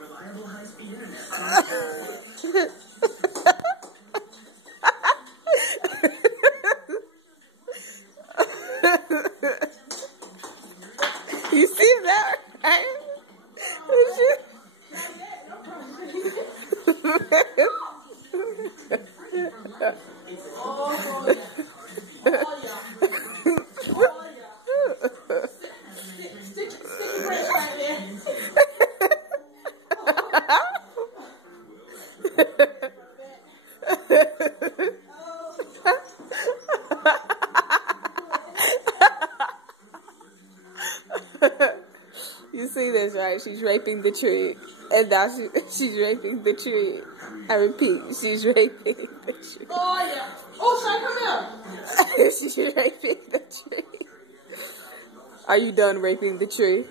reliable high-speed internet. You see that, right? You see this, right? She's raping the tree. And now she's raping the tree. I repeat, she's raping the tree. Oh, yeah. Oh, Sean, come here. She's raping the tree. Are you done raping the tree?